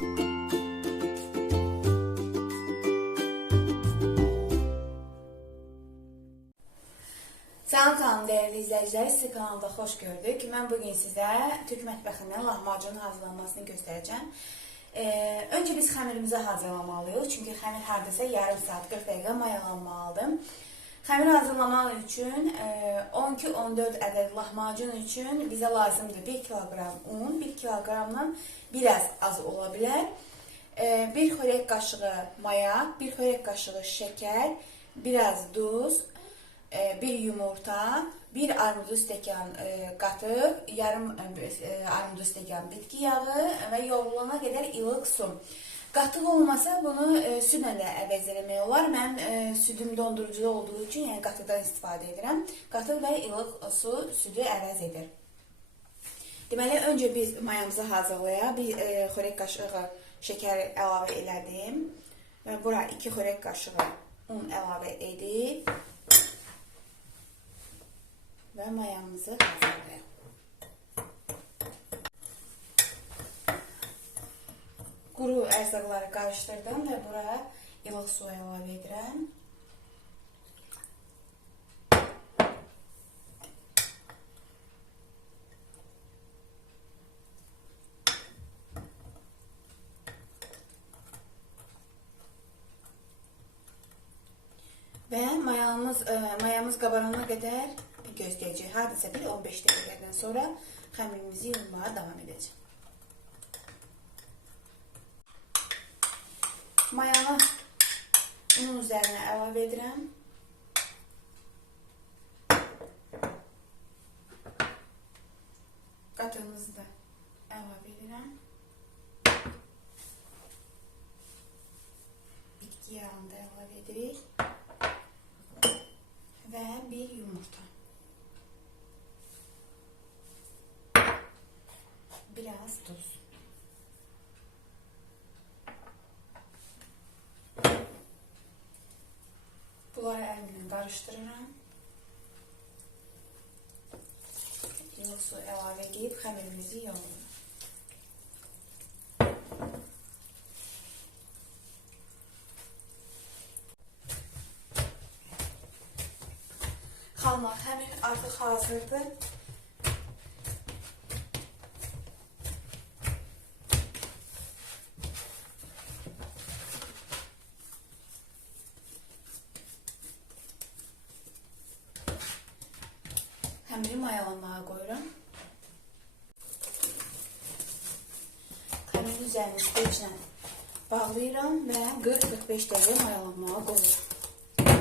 Salam salam değerli izleyiciler, sizi kanalda hoş gördük. Ben bugün size Türk mətbəxindən lahmacun hazırlanmasını göstereceğim. Ee, önce biz xəmirimizi hazırlamalıyıq. Çünkü xəmir hardasa yarım saat 40 dəqiqə mayalanmalıdır. Xəmir hazırlamaq üçün e, 12-14 ədəd lahmacun üçün bizə lazımdır 1 kiloqram un, 1 kiloqramdan biraz az ola bilər. E, 1 xörək qaşığı maya, 1 xörək qaşığı şeker, biraz duz, e, bir yumurta, bir armudlu stəkan e, qatıq, yarım e, armudlu stəkan bitki yağı və yoğrulana qədər ilıq su. Qatıq olmasa bunu e, südlə də əvəz eləmək olar. Mən e, südüm dondurucuda olduğu üçün, yəni qatıqdan istifadə edirəm. Qatıq və ilıq su südü əvəz edir. Deməli, öncə biz mayamızı hazırlayaq. Bir e, xörək qaşığı şəkər əlavə elədim. Və bura 2 xörək qaşığı un əlavə edib və mayamızı hazırlayaq. Quru ərzaqları qarışdırdım və bura ilıq su əlavə edirəm. Və mayamız, ə, mayamız qabarana qədər gözləyəcək. Hardasa bir 15 dəqiqədən sonra xəmirimizi yummağa davam edəcək. Mayanı unun üzərinə əlavə edirəm. Qatığımızı da əlavə edirəm. Bitki yağını da əlavə edirik. Ve bir yumurta. Biraz tuz. Bunları elimle karıştırıram. Yılıq su əlavə edib xəmirimizi yoğururam. Xalma həmin artıq hazırdır. Həmiri mayalanmağa qoyuram. Üzərini streçlə bağlayıram və 40-45 dəqiqə mayalanmağa qoyuram.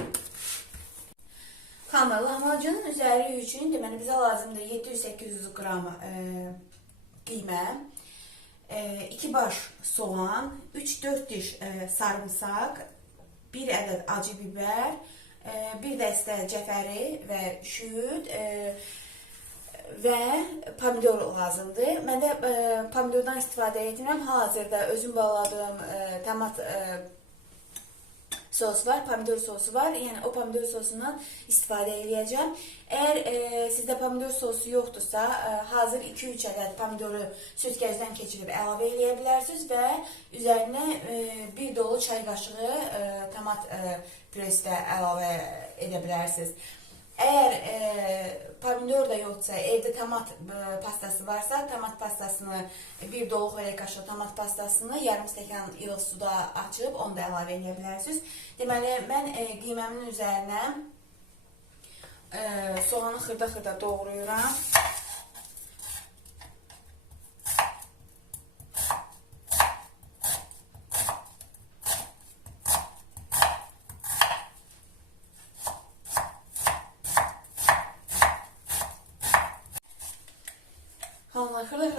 Xamır lahmacunun üzəri üçün deməli bizə lazımdır 700-800 qram e, qiymə, 2 baş soğan, 3-4 diş e, sarımsaq, 1 ədəd acı biber, e, bir dəstə cəfəri və şüd e, və pomidor lazımdır. Mən də e, pomidordan istifadə edirəm. Hal-hazırda özüm bağladığım e, tomat e, sos var, pomidor sosu var. Yəni o pomidor sosundan istifadə edəcəm. Əgər e, sizdə pomidor sosu yoxdursa, e, hazır 2-3 ədəd pomidoru süzgəcdən keçirib əlavə edə bilərsiniz və üzərinə e, bir dolu çay qaşığı e, tomat e, püresi də əlavə edə bilərsiniz. Eğer e, pomidor da yoksa evde tomat e, pastası varsa tomat pastasını bir dolu xörək qaşığı tomat pastasını yarım stəkan ilıq suda açıb onu da əlavə edə bilərsiniz. Deməli mən e, qiyməmin üzərinə e, soğanı xırda-xırda doğrayıram.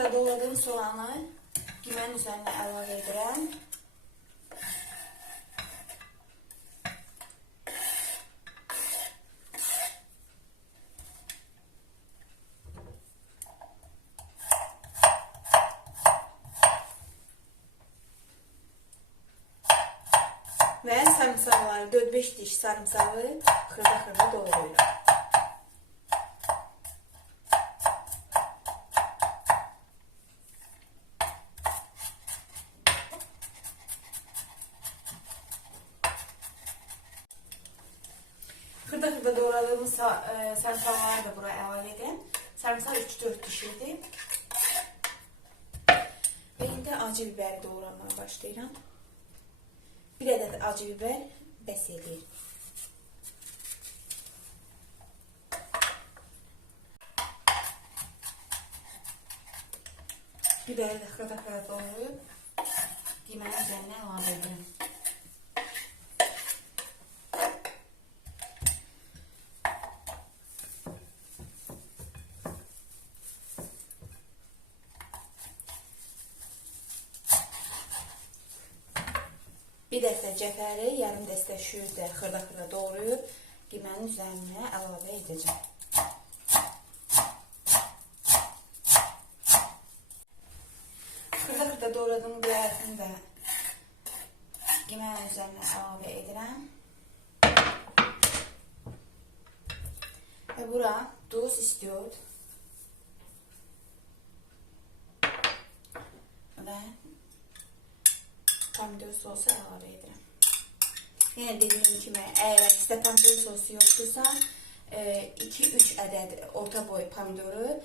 Xırda-xırda doğradığım soğanı qimənin üzərinə əlavə edirəm. Və sarımsaqları 4-5 diş sarımsağı xırda-xırda doğrayıram. Doğradığımız sa- e, da buraya əlavə edim. Sarımsak 3-4 diş idi. Və indi acı biberi doğramaya başlayıram. Bir ədəd acı biber bəs edir. Biberi də xırda-xırda doğrayıb yeməyin üzərinə əlavə edirəm. Bir dəstə cəfəri, yarım dəstə şüyü də xırda-xırda doğrayıb qiymənin üzərinə əlavə edəcəm. Xırda-xırda doğradığım bilərini də qiymənin üzərinə əlavə edirəm. Və bura duz istiyor. Və pomidor sosu əlavə edirəm. Yenə dediyim kimi, əgər sizdə pomidor sosu yoxdursa, 2-3 ədəd orta boy pomidoru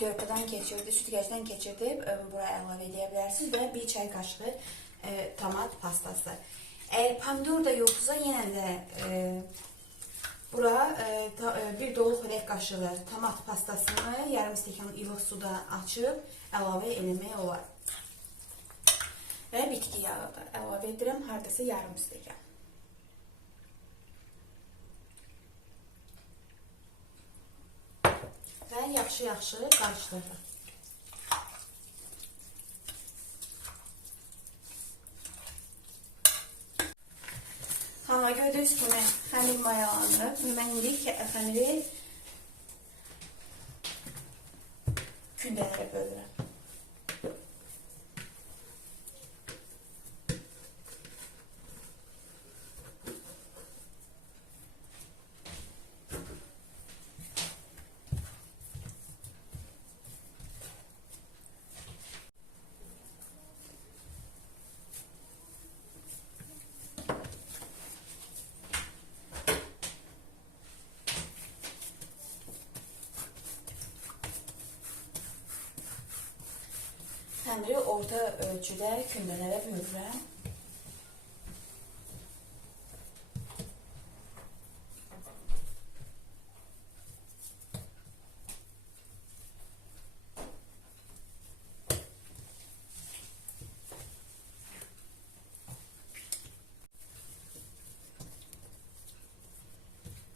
törpədən keçirdi, sütgəcdən keçirdib e, bura əlavə edə bilərsiniz və 1 çay qaşığı e, tomat pastası. Əgər pomidor da yoxdursa, yenə də e, bura e, e, bir dolu xörək qaşığı tomat pastasını yarım stəkan ilıq suda açıb əlavə eləmək olar. Və bitki yağı da əlavə edirəm, hardasa yarım stəkan. Və yaxşı-yaxşı qarışdırırıq. Hava gördüyünüz kimi xəmir mayalanıb. Mən indi xəmiri kündələrə bölürəm. Xəmiri orta ölçüdə kündələrə bölürəm.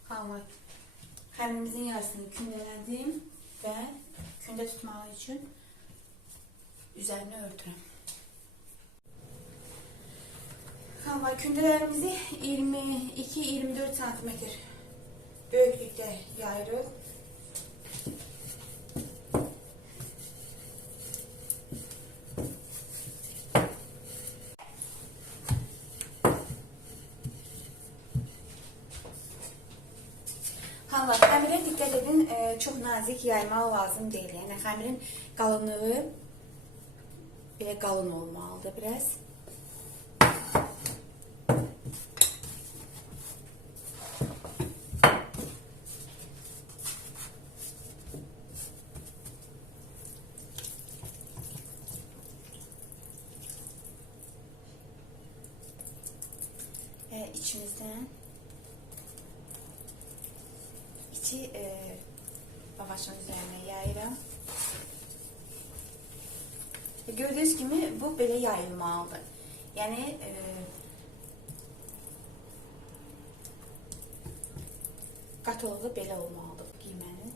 Hamur xəmirimizin yarısını kündələdim və kündə tutmağı üçün üzerine örtürəm. Hamur kündələrimizi 22-24 cm böyüklükdə yayırıq. Hala, xəmirə diqqət edin, e, çox nazik yaymaq lazım deyil. Yəni xəmirin qalınlığı belə qalın olmalıdır biraz. E, içimizdən içi e, lavaşın üzerine yayıram. Gördüğünüz gibi bu belə yayılmalıdır. Yəni e, qatılığı belə olmalıdır qiymənin.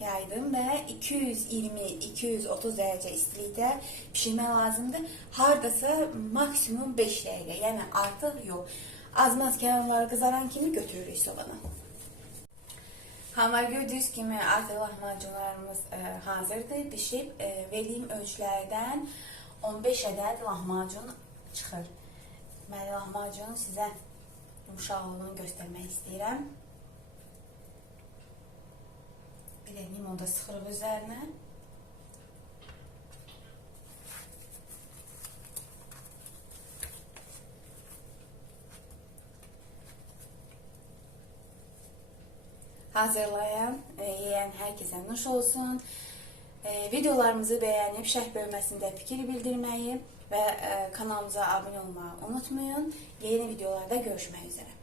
Yaydım və 220-230 dərəcə istilikdə pişirmək lazımdır. Hardasa maksimum 5 dəqiqə, yəni artıq yox. Azmaz kənarları qızaran kimi götürürük sobana. Hamar gördüğünüz gibi artık lahmacunlarımız e, hazırdır. Pişip e, verdiğim ölçülerden 15 adet lahmacun çıxır. Mən lahmacunun sizə yumşaqlığını göstərmək istəyirəm. Bir də limon da sıxırıq üzərinə. Hazırlayan, e, yeyən hər nuş olsun. E, videolarımızı bəyənib şərh bölməsində fikir bildirməyi və e, kanalımıza abunə olmağı unutmayın. Yeni videolarda görüşmək üzrə.